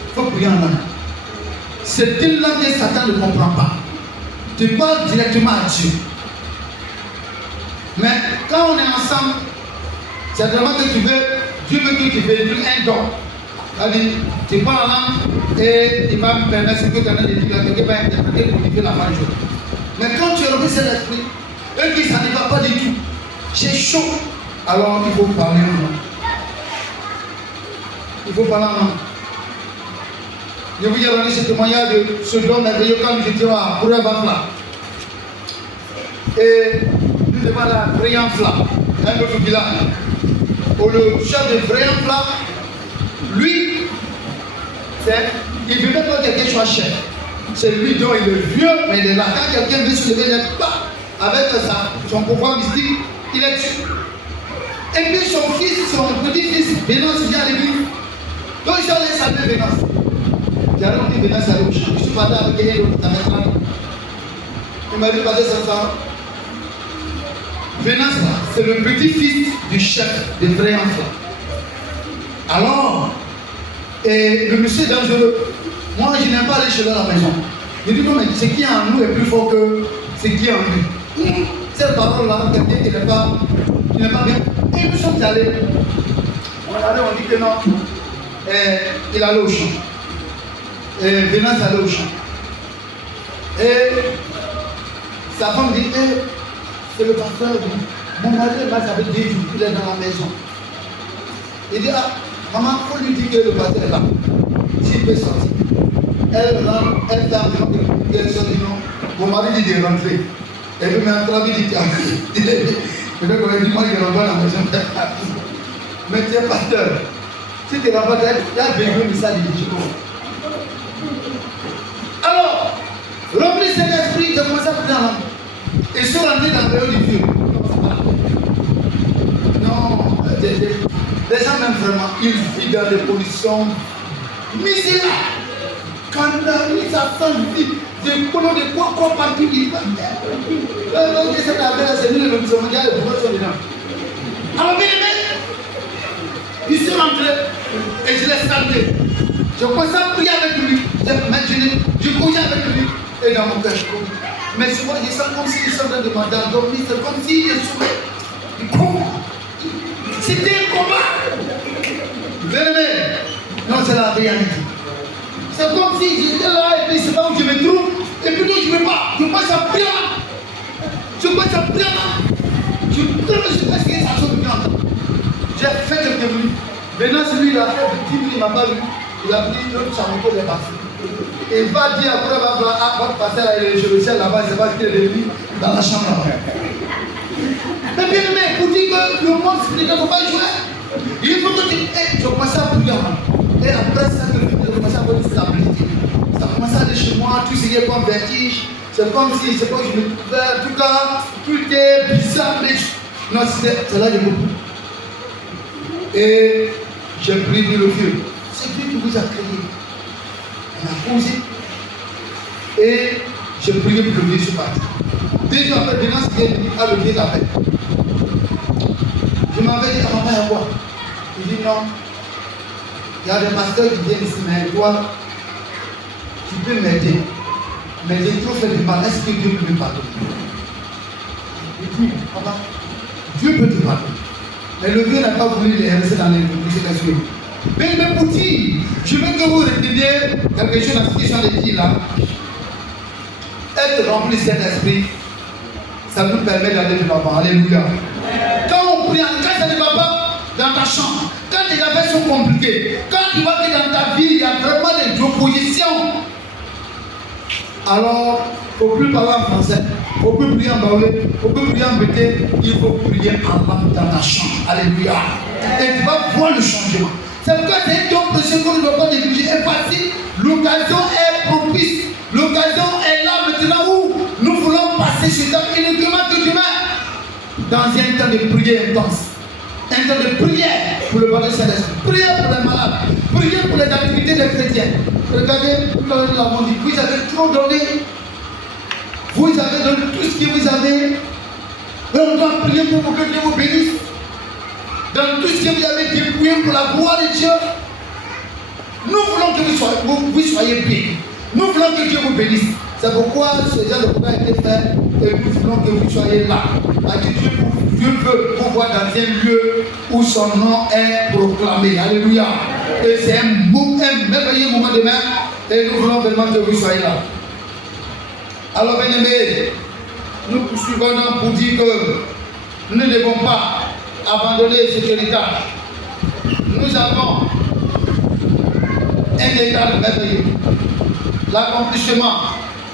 Il faut prier en langue. C'est une langue que Satan ne comprend pas. Tu parles directement à Dieu. Mais quand on est ensemble, c'est vraiment que tu veux, Dieu veut que tu véhicules un don. C'est-à-dire, tu parles en langue et il va me permettre ce que tu es en train de dire, quelqu'un va interpréter pour vivre la fin du jour. Mais quand tu es rempli de l'esprit, eux qui ça ne va pas du tout, j'ai chaud, alors il faut parler en langue. Il faut parler en langue. Je vous ai donné ce témoignage de ce don merveilleux quand j'étais à Kourabafla. Et nous devons aller à Vrianfla, un autre village. Où le chef de Vrianfla, lui, il ne veut même pas que quelqu'un soit chef. C'est lui dont il est vieux, mais il est là. Quand quelqu'un veut se lever, il n'est pas avec son pouvoir mystique, il est tué. Et puis son fils, son petit-fils, Vénance, vient à l'église. Donc ils sont allés saluer Vénance. J'allais dit Vénance aller au champ. Je suis parti avec quelqu'un d'autre, ça m'a dit. Il m'a dit passer 500 ans. Vénance, c'est le petit-fils du chef de Vrianfla. Alors, le monsieur est dangereux. Moi, je n'aime pas aller chez lui à la maison. Je dis non, mais ce qui est en nous est plus fort que ce qui est en lui. Cette parole-là, quelqu'un qui n'est pas bien. Et nous sommes allés. On est allé, on dit que non. Il allait au champ. Vénance allait au champ. Et sa femme dit, c'est le pasteur. Mon mari m'a savait 10 jours, il est dans la maison. Il dit, ah, maman, il faut lui dire que le pasteur est là. S'il peut sortir. Elle rentre, elle fait environ quelques sort, dit non. Mon mari dit de rentrer. Et puis, mais entre amis, il dit, peut-être qu'on a dit, moi, je renvoie à la maison. Mais tu es pasteur. Si tu renvoies, tu as besoin de ça, il dit, alors, rempli cet esprit, j'ai commencé à prier en langue. Et je suis rentré dans le pays du Dieu. Non, les gens même vraiment, ils vivent dans des conditions misérables. Quand ils s'attendent, des colons de quoi partout, ils vont. Cette affaire, c'est nous, le musulman, il y a des sont dedans. Alors, bien aimé, ils sont rentrés et je l'ai salué. Je commençais à prier avec lui. Je couchais avec lui. Et dans mon cœur, mais souvent, je sens comme s'ils sont en train de m'endormir. C'est comme s'ils sont comment. C'était un combat. Bien-aimé, non, c'est la réalité. C'est comme si j'étais là et puis c'est là où je me trouve. Et puis non, je ne veux pas. Je passe à prier. Je passe à prier. Je pense que ça saute bien. J'ai fait quelques minutes. Maintenant, celui là, il ne m'a pas vu. Il a pris l'autre chameau, il est passé. Et il va dire après, votre pasteur là, il est le ciel là-bas, il ne sait pas ce qu'il est devenu dans la chambre là-bas. Mais bien aimé, pour dire que le monde spirituel ne faut pas jouer, il faut que tu. Je commence à prier. Et après ça, je commence à avoir une stabilité. Ça commence à aller chez moi, tout ce qui est comme vertige. C'est comme si, c'est comme je me trouvais, en tout cas, tout est bizarre. Mais non, c'est là que j'ai beaucoup. Et j'ai prié le vieux. C'est lui qui vous a créé. On a posé. Et j'ai prié pour le vieux se partir. 2 jours après, Vénance qui est venu à le vieux d'appel. Je m'avais dit, papa, il y a quoi? Il dit non. Il y a des pasteurs qui viennent ici, mais toi, tu peux m'aider. Mais j'ai trop fait du mal. Est-ce que Dieu peut me pardonner? Il dit, papa, Dieu peut te pardonner. Mais le vieux n'a pas voulu les rester dans les complications. Mais pour dire, je veux que vous reteniez quelque chose dans ce qu'ils sont dit là. Être rempli de cet esprit, ça nous permet d'aller de l'avant. Alléluia. Quand on prie, quand ça ne va pas dans ta chambre, quand les affaires sont compliquées, quand tu vois que dans ta vie, il y a vraiment des oppositions, alors il ne faut plus parler en français, il ne faut plus prier en baoulé, il ne faut plus prier en bété, il faut prier en langue dans ta chambre. Alléluia. Et tu vas voir le changement. C'est pourquoi c'est un don précieux qu'on ne doit pas négliger. C'est facile, l'occasion est propice, l'occasion est là maintenant où nous voulons passer ce temps uniquement que demain, dans un temps de prière intense. Un temps de prière pour le Père Céleste, prière pour les malades, prière pour les activités des chrétiens. Regardez, tout à l'heure nous l'avons dit, vous avez trop donné, vous avez donné tout ce que vous avez, mais on doit prier pour que Dieu vous bénisse. Dans tout ce que vous avez dépouillé pour la gloire de Dieu, nous voulons que vous soyez bénis. Nous voulons que Dieu vous bénisse. C'est pourquoi ce genre de programme a été fait et nous voulons que vous soyez là. Dieu veut vous voir dans un lieu où son nom est proclamé. Alléluia. Et c'est un merveilleux moment demain et nous voulons vraiment que vous soyez là. Alors, bien aimés, nous poursuivons pour dire que nous ne devons pas abandonner cet héritage. Nous avons un héritage merveilleux. L'accomplissement,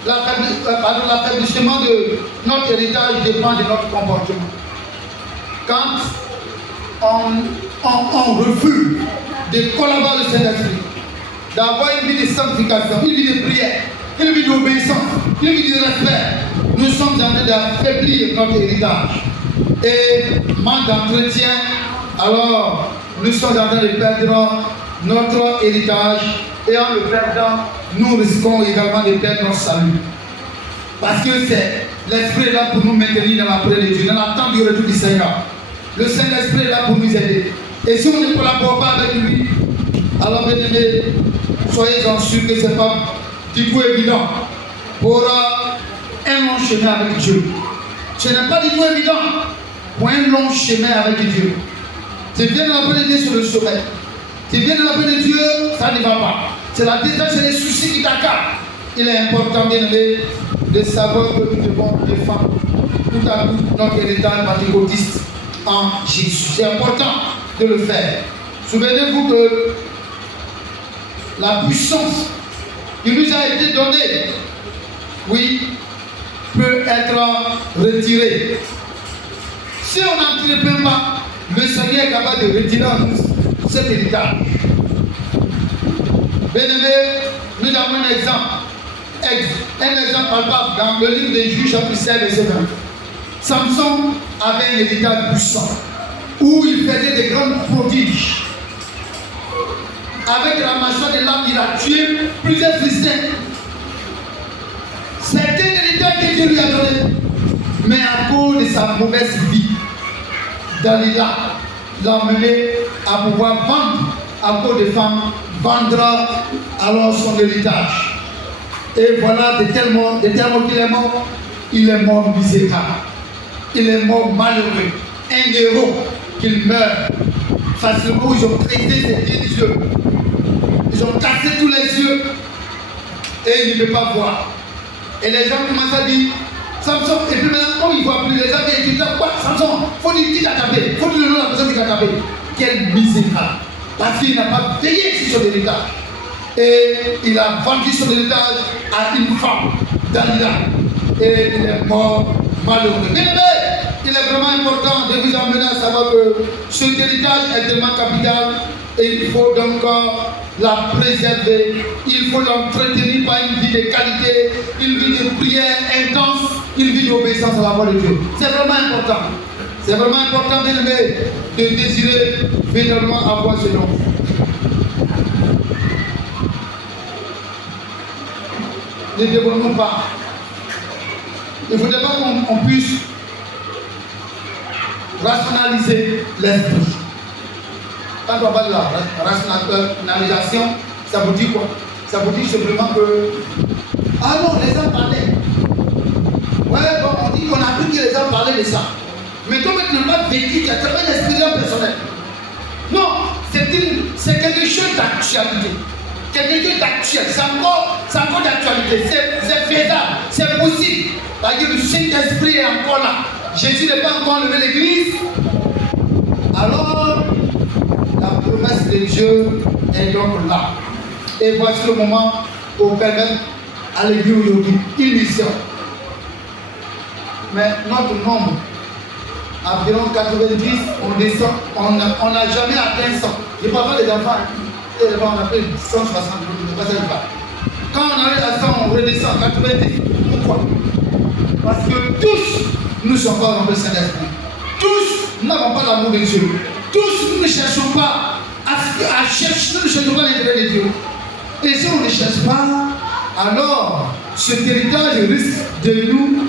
l'affaiblissement de notre héritage dépend de notre comportement. Quand on refuse de collaborer le Saint-Esprit, d'avoir une vie de sanctification, une vie de prière, une vie d'obéissance, une vie de respect, nous sommes en train d'affaiblir notre héritage. Et manque d'entretien, alors nous sommes en train de perdre notre héritage et en le perdant, nous risquons également de perdre notre salut. Parce que c'est l'Esprit est là pour nous maintenir dans la prière de Dieu, dans l'attente du retour du Seigneur. Le Saint-Esprit est là pour nous aider. Et si on ne collabore pas avec lui, alors bien aimés, soyez-en sûrs que ce n'est pas du tout évident pour un long chemin avec Dieu. Ce n'est pas du tout évident pour un long chemin avec Dieu. Tu viens de la paix de Dieu sur le sommet. Tu viens de la paix de Dieu, ça ne va pas. C'est la distance, c'est les soucis qui t'accablent. Il est important, bien aimé, de savoir que nous devons défendre tout à coup notre héritage pentecôtiste en Jésus. C'est important de le faire. Souvenez-vous que la puissance qui nous a été donnée, oui, peut être retiré. Si on n'entretient pas, le Seigneur est capable de retirer en nous cet héritage. Bien-aimé, nous avons un exemple. Un exemple palpable dans le livre des Juges, chapitre 7, verset 20. Samson avait un héritage puissant où il faisait des grands prodiges. Avec la mâchoire de l'âme, il a tué plusieurs Philistins. C'est un héritage que Dieu lui a donné. Mais à cause de sa mauvaise vie, Dalila l'a mené à pouvoir vendre à cause des femmes, vendra alors son héritage. Et voilà de tels mots qu'il est mort. Il est mort misérable. Il est mort malheureux. Un héros qu'il meurt facilement. Ils ont traité ses yeux. Ils ont cassé tous les yeux. Et il ne peut pas voir. Et les gens commencent à dire Samson, et puis maintenant, comme il ne voit plus, les gens viennent dire quoi Samson, faut dire qui t'a tapé, faut dire le nom de la personne qui t'a tapé. Quel misérable. Parce qu'il n'a pas payé sur son héritage. Et il a vendu son héritage à une femme, Dalila. Et il est mort malheureux. Mais il est vraiment important de vous amener à savoir que cet héritage est tellement capital et il faut donc la préserver. Il faut l'entretenir par une vie de qualité, une vie de prière intense, une vie d'obéissance à la voix de Dieu. C'est vraiment important. C'est vraiment important, bien aimé, de désirer finalement avoir ce nom. Ne dévoilons pas. Il ne faudrait pas qu'on puisse rationaliser l'esprit. Quand on parle de la rationalisation, ça vous dit quoi? Ça vous dit simplement que ah non, les gens parlaient. Ouais, bon, on dit qu'on a vu que les gens parlaient de ça. Mais comme tu n'as pas vécu, tu as tellement d'expérience personnelle. Non, c'est quelque chose d'actualité. Quelque chose d'actuel. C'est encore d'actualité. C'est faisable. C'est possible. Parce que le Saint-Esprit est encore là. Jésus n'est pas encore levé l'église. Alors, la promesse de Dieu est donc là. Et voici le moment pour permettre à l'église aujourd'hui une mission. Mais notre nombre, environ 90, on descend, on n'a jamais atteint 100. Je parle pas des enfants, on appelle 160, je ne sais pas ça va. Quand on arrive à 100, on redescend 90. Pourquoi? Parce que tous, nous ne sommes pas remplis de Saint-Esprit. Tous, nous n'avons pas l'amour de Dieu. Tous, nous ne cherchons pas à chercher, nous ne cherchons pas l'intérêt de Dieu. Et si on ne cherche pas, alors cet héritage risque de nous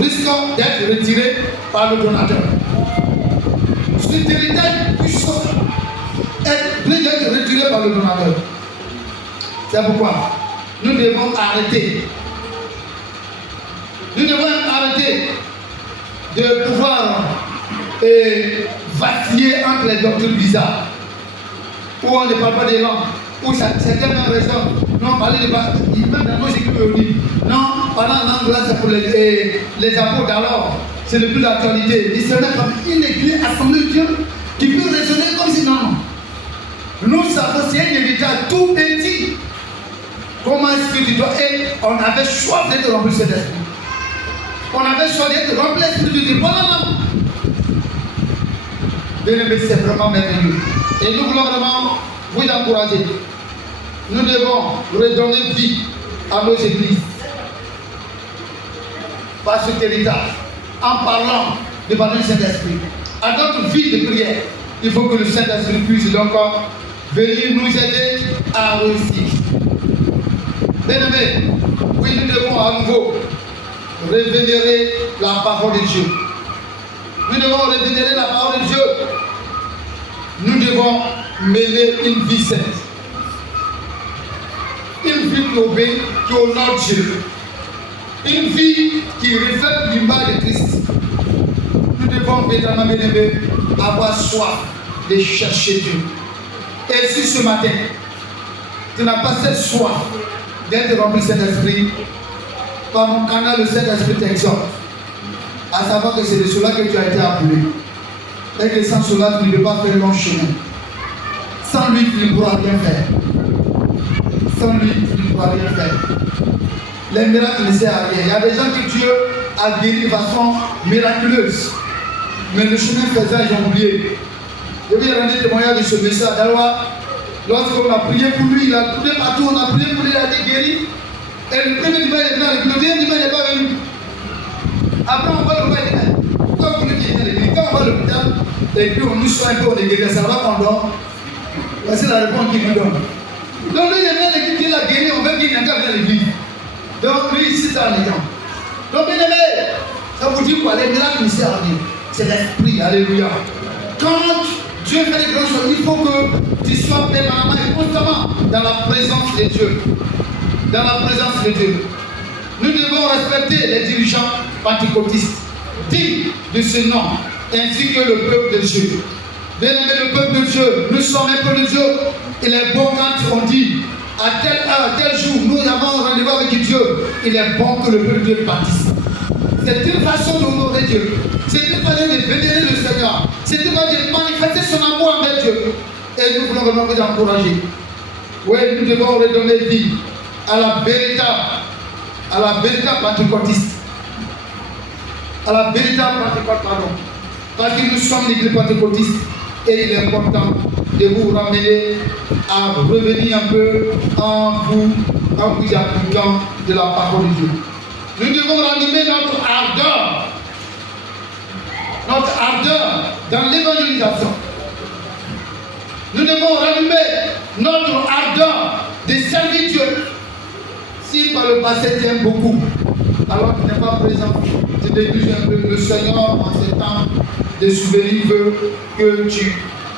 risque d'être retiré par le donateur. Cet héritage puissant risque d'être retiré par le donateur. C'est pourquoi nous devons arrêter. Nous devons arrêter de pouvoir vaciller entre les doctrines bizarres, où on ne parle pas des langues, où c'est tellement raison. Non, parler de même dans nos équipes aujourd'hui. Non, parler en langue là, c'est pour les apôtres alors. C'est le plus d'actualité. Il serait comme une église assemblée de Dieu qui peut raisonner comme si non. Nous savons, c'est un héritage tout petit. Comment est-ce que tu dois être? On avait choisi d'être rempli de cet esprit. On avait choisi d'être rempli de l'esprit de Dieu. Voilà. Bien-aimé, c'est vraiment merveilleux. Et nous voulons vraiment vous encourager. Nous devons redonner vie à nos églises par cet héritage, en parlant de parler du Saint-Esprit. À notre vie de prière, il faut que le Saint-Esprit puisse donc venir nous aider à réussir. Bien-aimés, oui, nous devons à nouveau révéler la parole de Dieu. Nous devons révéler la parole de Dieu. Nous devons mêler une vie sainte. Une vie qui obéit, qui honore Dieu. Une vie qui reflète l'image de Christ. Nous devons, mesdames et messieurs, avoir soif de chercher Dieu. Et si ce matin, tu n'as pas cette soif d'être rempli de Saint-Esprit, par mon canal, le Saint-Esprit t'exhorte à savoir que c'est de cela que tu as été appelé. Et que sans cela, tu ne peux pas faire le long chemin. Sans lui, tu ne pourras rien faire. Sans lui, tu ne pourras rien faire. les miracles ne servent à rien. Il y a des gens que Dieu a guéris de façon miraculeuse. Mais le chemin faisant, ils ont oublié. Je vais rendre témoignage de ce message. Alors, lorsqu'on a prié pour lui, il a tourné partout, on a prié pour lui, il a été guéri. Et le premier dimanche, il est venu, le deuxième dimanche, il n'est pas venu. Après, on va le voir, il dit, pourquoi vous voulez qu'il vienne à l'église? Quand on va à l'hôpital, et puis on nous soigne un peu, on est guéri, ça va qu'on dort. Voici la réponse qu'il nous donne. Donc lui, il vient à l'église, il a guéri, on veut qu'il vienne à l'église. Donc lui, ici, c'est un exemple. Donc, bien aimé, ça vous dit quoi? Les miracles ne servent à rien. C'est l'esprit, alléluia. Quand Dieu fait des grandes choses, il faut que tu sois permanemment et constamment dans la présence de Dieu. Dans la présence de Dieu. Nous devons respecter les dirigeants pentecôtistes, dignes de ce nom, ainsi que le peuple de Dieu. Bien aimé, le peuple de Dieu, nous sommes un peuple de Dieu. Il est bon quand on dit à telle heure, tel jour, nous avons un rendez-vous avec Dieu. Il est bon que le peuple de Dieu participe. C'est une façon d'honorer Dieu. C'est une façon de vénérer le Seigneur. C'est une façon de manifester son amour envers Dieu. Et nous voulons vraiment vous encourager. Oui, nous devons redonner vie à la véritable pentecôtiste. À la véritable pentecôtiste, pardon. Parce que nous sommes l'église pentecôtiste. Et il est important de vous ramener à revenir un peu en vous appliquant de la parole de Dieu. Nous devons ranimer notre ardeur dans l'évangélisation. Nous devons ranimer notre ardeur de servir Dieu. Si par le passé tu aimes beaucoup, alors tu n'es pas présent, tu négliges un peu. Le Seigneur, en ces temps de souvenir, veut que tu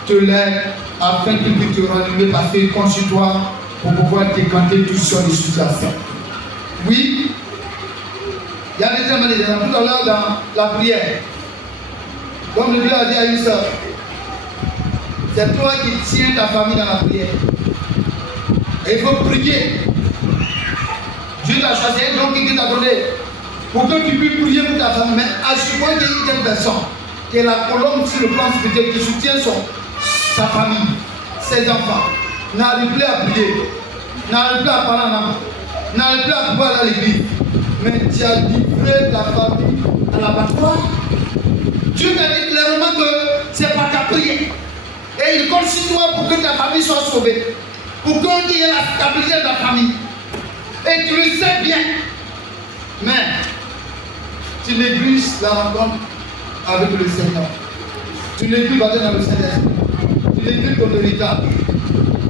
te lèves afin qu'il puisse te ranimer parce qu'il compte sur toi pour pouvoir décanter tout sur les situations. Oui. Il y a des gens tout à l'heure dans la prière. Comme le Dieu a dit à une soeur, c'est toi qui tiens ta famille dans la prière. Et il faut prier. Dieu t'a choisi, donc il t'a donné pour que tu puisses prier pour ta famille. Mais assure-toi qu'il y a une personne qui est la colonne sur le plan spirituel qui soutient sa famille, ses enfants. N'arrive plus à prier, n'arrive plus à parler en amour, n'arrive plus à pouvoir aller à l'église. Mais tu as livré ta famille à la bataille. Dieu t'a dit clairement que c'est par ta prière. Et il compte sur toi pour que ta famille soit sauvée. Pour qu'il y ait la stabilité de ta famille. Et tu le sais bien. Mais tu négliges la rencontre avec le Seigneur. Tu négliges d'aller dans le Saint-Esprit. Tu négliges ton héritage.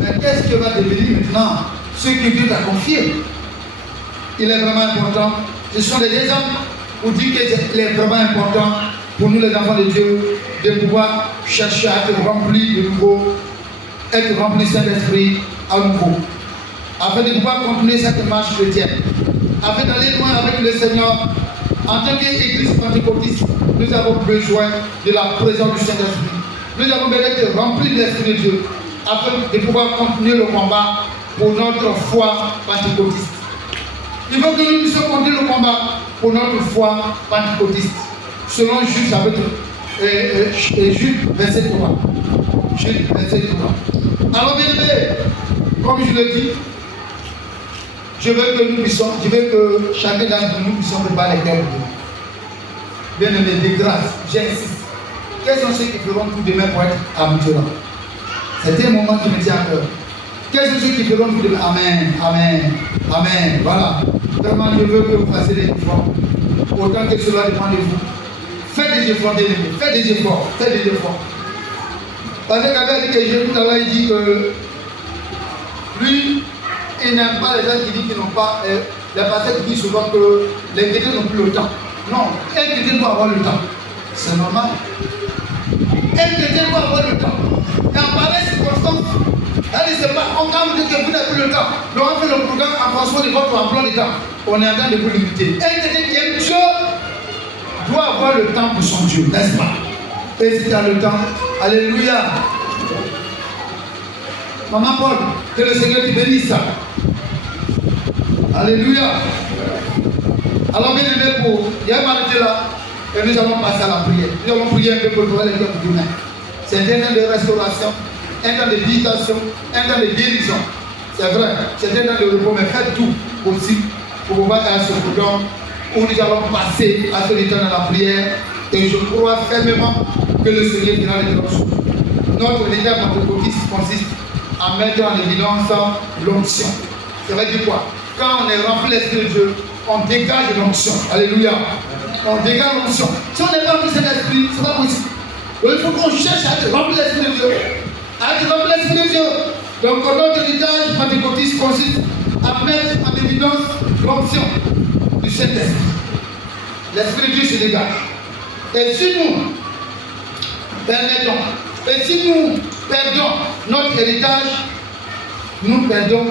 Mais qu'est-ce qui va devenir maintenant ce que Dieu t'a confié? Il est vraiment important. Ce sont des exemples pour dire qu'il est vraiment important pour nous les enfants de Dieu de pouvoir chercher à être remplis de nouveau, être remplis de Saint-Esprit à nouveau, afin de pouvoir continuer cette marche chrétienne, afin d'aller loin avec le Seigneur. En tant qu'église pentecôtiste, nous avons besoin de la présence du Saint-Esprit. Nous avons besoin d'être remplis de l'Esprit de Dieu, afin de pouvoir continuer le combat pour notre foi pentecôtiste. Il faut que nous puissions continuer le combat pour notre foi pentecôtiste. Selon Jude, Jude, verset 3. Jude, verset 3. Alors, bien aimé, comme je le dis, je veux que chacun d'entre nous puissions préparer les cœurs de Dieu. Bien aimé, de grâce, j'insiste. Quels sont ceux qui feront tout demain pour être habitués? C'était un moment qui me tient à cœur. Quels sont ceux qui feront tout demain? Amen, amen, amen. Voilà. Vraiment, je veux que vous fassiez des efforts. Autant que cela dépend de vous. Faites des efforts, bien-aimés. Faites des efforts. Faites des efforts. Parce que quelqu'un dit que j'ai tout à l'heure, il dit que lui, il n'aime pas les gens qui disent qu'ils n'ont pas. Les pasteurs qui disent souvent que les chrétiens n'ont plus le temps. Non, un chrétien doit avoir le temps. C'est normal. Un chrétien doit avoir le temps. Et en pareille circonstance, allez, c'est pas on quand vous dites que vous n'avez plus le temps. Donc on fait le programme en fonction de votre emploi de temps. On est en train de vous limiter. Un chrétien qui aime Dieu doit avoir le temps pour son Dieu, n'est-ce pas? Et si tu as le temps, alléluia. Maman Paul, que le Seigneur te bénisse. Alléluia. Alors bien aimé, il y a un arrêté là, et nous allons passer à la prière. Nous allons prier un peu pour trouver les cœurs pour demain. C'est un temps de restauration, un temps de visitation, un temps de guérison. C'est vrai, c'est un temps de repos, mais faites tout possible pour pouvoir être à ce boulot où nous allons passer à ce temps dans la prière. Et je crois fermement que le Seigneur dira les choses. Notre leader pentecôtiste consiste à mettre en évidence l'onction. Ça veut dire quoi? Quand on est rempli de l'Esprit de Dieu, on dégage l'onction. Alléluia. On dégage l'onction. Si on n'est pas rempli de cet esprit, ce n'est pas possible. Donc il faut qu'on cherche à être rempli de l'Esprit de Dieu. À être rempli de l'Esprit de Dieu. Donc notre héritage pentecôtiste consiste à mettre en évidence l'onction du Saint-Esprit. L'Esprit de Dieu se dégage. Et si nous permettons, et si nous perdons notre héritage, nous perdons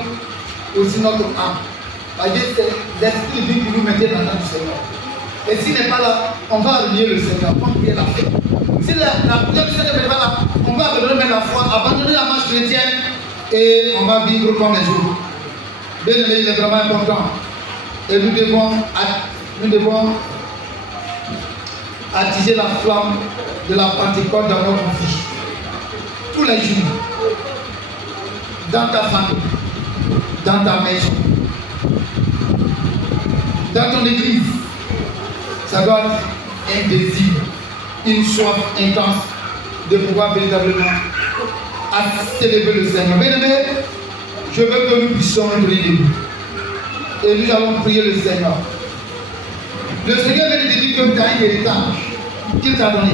aussi notre âme. Parce que c'est l'Esprit de Dieu qui nous mettait dans notre Seigneur. Et s'il n'est pas là, on va renier le Seigneur, on va prier la foi. Si la prière du Seigneur n'est pas là, on va abandonner la foi, abandonner la marche chrétienne et on va vivre comme les autres. Bien aimé, il est vraiment important. Et nous devons attiser la flamme de la Pentecôte dans notre vie. Tous les jours. Dans ta famille. Dans ta maison. Dans ton église. Ça doit être un désir, une soif intense de pouvoir véritablement célébrer le Seigneur. Bien aimé, je veux que nous puissions nous réunir. Et nous allons prier le Seigneur. Le Seigneur vient de dire que tu as un héritage qu'il t'a donné.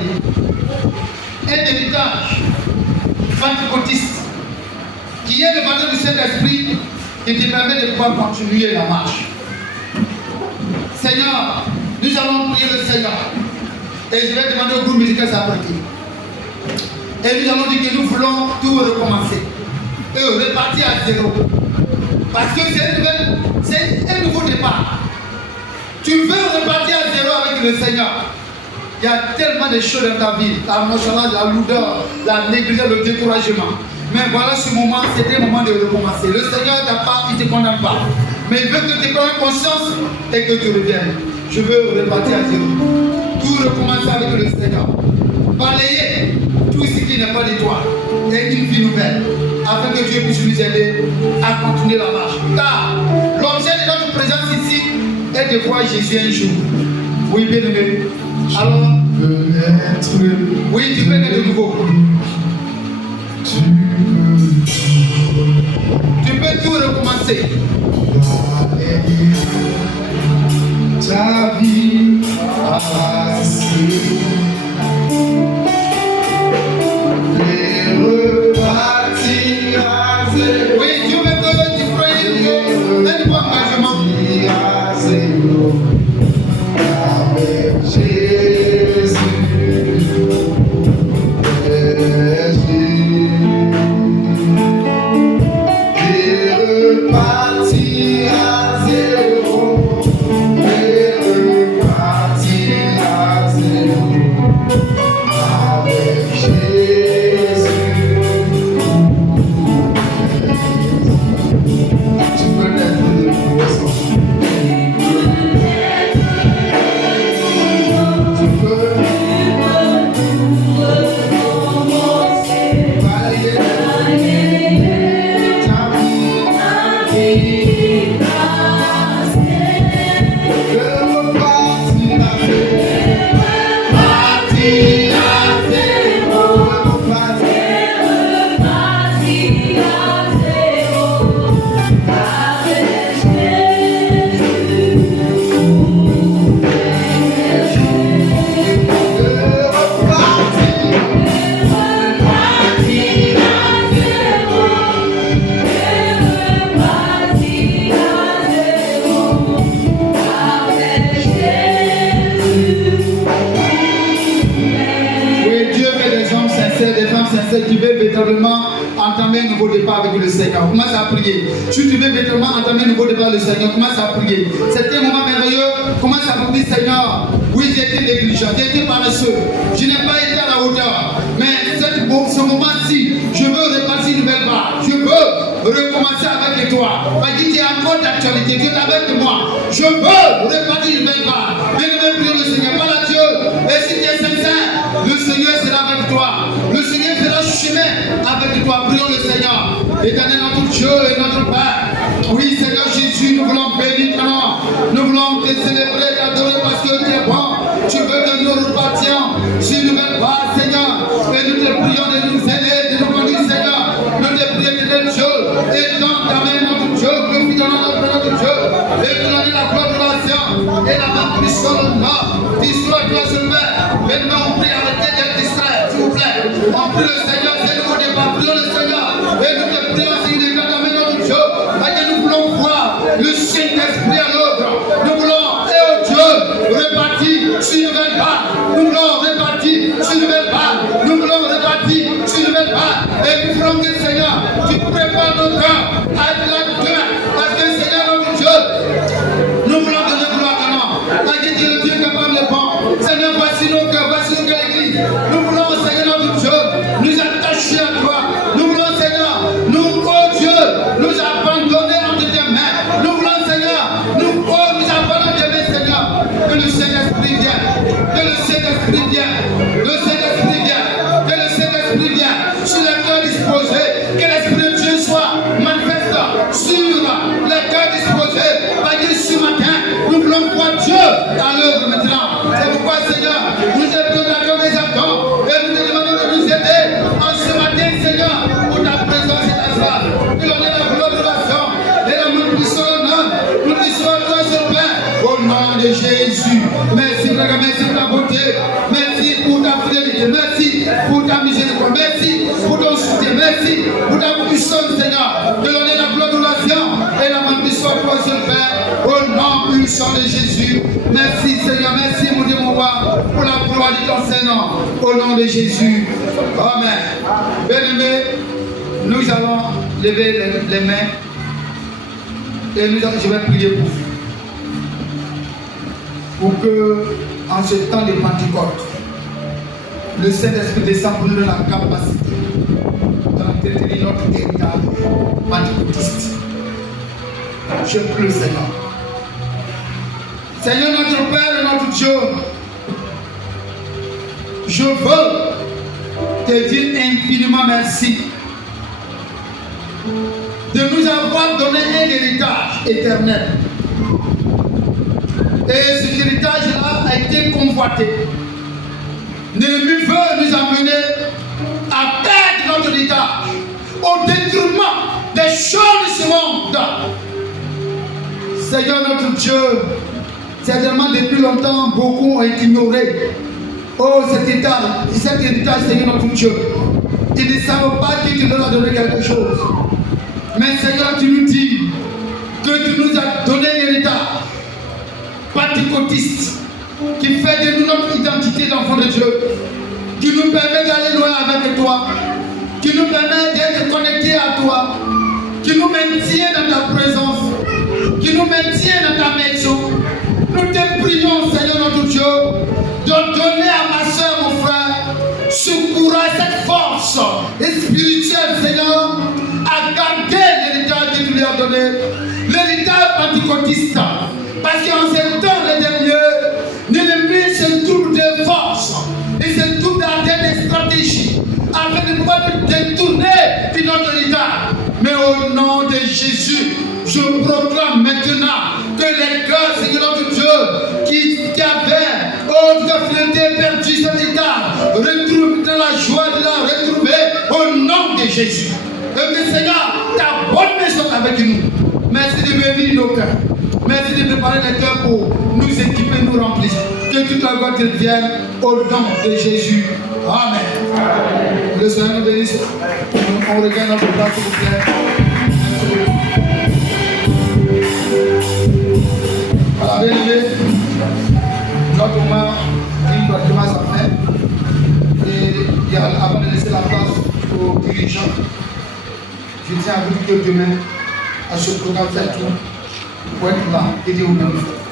Un héritage pentecôtiste qui est le baptême du Saint-Esprit qui te permet de pouvoir continuer la marche. Seigneur, nous allons prier le Seigneur. Et je vais demander au groupe musical s'apprêter. Et nous allons dire que nous voulons tout recommencer. Et repartir à zéro. Parce que c'est un nouveau départ. Tu veux repartir à zéro avec le Seigneur. Il y a tellement de choses dans ta vie. La nonchalance, la lourdeur, la négligence, le découragement. Mais voilà ce moment, c'est un moment de recommencer. Le Seigneur t'a pas, il ne te condamne pas. Mais il veut que tu prennes conscience et que tu reviennes. Je veux repartir à zéro. Tout recommencer avec le Seigneur. Balayer tout ce qui n'est pas de toi. Et une vie nouvelle. Afin que Dieu puisse nous aider à continuer la marche. Car l'objet de notre présence ici est de voir Jésus un jour. Oui, bien aimé. Alors, oui, tu peux être de nouveau. Tu peux tout recommencer. Ta vie a passé et repartir à zéro. Oui, Dieu veut que tu prennes un nouveau engagement. À zéro avec Jésus. Et repartir à zéro. Tu veux véritablement entamer un nouveau départ avec le Seigneur. Commence à prier. Si tu veux véritablement entamer un nouveau départ avec le Seigneur, commence à prier. C'était un moment merveilleux. Commence à prier, Seigneur. Oui, j'ai été négligent, j'ai été paresseux. Je n'ai pas été à la hauteur. Mais ce moment-ci, je veux repartir une nouvelle part. Je veux recommencer avec toi. Parce que tu es encore d'actualité. Tu es avec moi. Je veux repartir une nouvelle part. Viens prier le Seigneur. Parle à Dieu. Et si tu es sincère, le Seigneur sera avec toi. Le Seigneur fera chemin avec toi. Prions le Seigneur. Éternel notre Dieu et notre Père. Oui, Seigneur Jésus, nous voulons bénir ton nom. célébrer, t'adorer parce que tu es bon. Tu veux que nous repartions sur une nouvelle base, Seigneur. Et nous te prions de nous aider, de nous conduire, Seigneur. Nous te prions de notre Dieu. Et dans ta main, notre Dieu, glorifie ton nom, notre Dieu. Et nous donner la gloire de l'ancien. Et la main puissante de nous. Distrait, toi, je le fais. Maintenant, on prie, arrêtez d'être distrait, s'il vous plaît. On prie le Seigneur, c'est le départ. Prions le Seigneur. Et nous te prions, Seigneur, dans ta main, notre Dieu. Et que nous voulons voir le Saint-Esprit à l'œuvre. Nous voulons, et oh Dieu, repartir sur une nouvelle base. Nous voulons repartir sur une nouvelle base. Nous voulons repartir sur une nouvelle base. Et nous voulons que, Seigneur, tu prépares nos cœurs à être là demain. Parce que, Seigneur, notre Dieu, nous voulons que nous voulons comment. Parce que tu es le Dieu capable de bon. Seigneur, voici nos cœurs, voici nos cœurs, l'Église. Nous voulons, Seigneur, notre Dieu, nous attacher à toi. Nous voulons, Seigneur, nous, oh Dieu, nous abandonner entre tes mains. Nous voulons, Seigneur, nous abandonner entre tes mains, Seigneur. Que le Saint-Esprit vienne. Que le Saint-Esprit vienne. Le Saint-Esprit vienne. Que le Saint-Esprit vienne. Sur les cœurs disposés. Que l'Esprit de Dieu soit manifeste sur les cœurs disposés. Parce que ce matin, nous voulons voir Dieu à l'œuvre maintenant. C'est pourquoi, Seigneur, nous sommes d'accord des attentes. Et nous te demandons de nous aider en ce matin, Seigneur, pour ta présence et ta grâce. Que l'on ait la gloire de l'action et la main puissante de l'homme. Nous puissions toi sur le pain. Au nom de Jésus. Merci, Frère, merci pour ta beauté. Merci pour ta fidélité. Merci pour ta miséricorde. Merci pour ton soutien. Merci pour ta puissance, Seigneur. Que l'on ait la gloire de l'action et la main puissante toi sur le pain. Au nom puissant de Jésus. Merci, Seigneur. Merci, mon Dieu, mon roi, pour la gloire de ton Seigneur. Au nom de Jésus. Amen. Bien-aimés, nous allons lever les mains et je vais prier pour vous. Pour que, en ce temps de Pentecôte, le Saint-Esprit descende pour nous donner la capacité d'entretenir notre héritage pentecôtiste. Je prie, Seigneur. Seigneur, notre Père et notre Dieu, je veux te dire infiniment merci de nous avoir donné un héritage éternel. Et cet héritage-là a été convoité. L'ennemi veut nous amener à perdre notre héritage au détriment des choses de ce monde. Seigneur notre Dieu, certainement depuis longtemps, beaucoup ont ignoré cet héritage, Seigneur notre Dieu. Ils ne savent pas que tu leur as donné quelque chose. Mais Seigneur, tu nous dis que tu nous as donné l'héritage pentecôtiste qui fait de nous notre identité d'enfant de Dieu, qui nous permet d'aller loin avec toi, qui nous permet d'être connectés à toi, qui nous maintient dans ta présence, qui nous maintient dans ta maison. Nous te prions, Seigneur notre Dieu, de donner à ma soeur, mon frère, ce courage, cette force spirituelle, Seigneur, à garder l'héritage que tu lui as donné, l'héritage pentecôtiste. Parce qu'en ces temps les derniers, l'ennemi se trouve de force, il se trouve dans des stratégies, afin de pouvoir nous détourner de notre héritage. Mais au nom de Jésus, je proclame maintenant que les cœurs, Seigneur notre Dieu, qui avaient perdu cet héritage, retrouvent dans la joie de la retrouver au nom de Jésus. Et que Seigneur, ta bonne maison avec nous. Merci de bénir nos cœurs. Merci de préparer les cœurs pour nous équiper, nous remplir. Que toute la gloire te vienne au nom de Jésus. Amen. Amen. Le Seigneur nous bénisse. On regagne notre place, s'il vous plaît. Voilà, bien aimé. Notre moment, il doit demain sa fin. Et avant de laisser la place aux dirigeants, je tiens à vous dire que demain, à ce programme, faites tout pour être là et Dieu vous bénisse.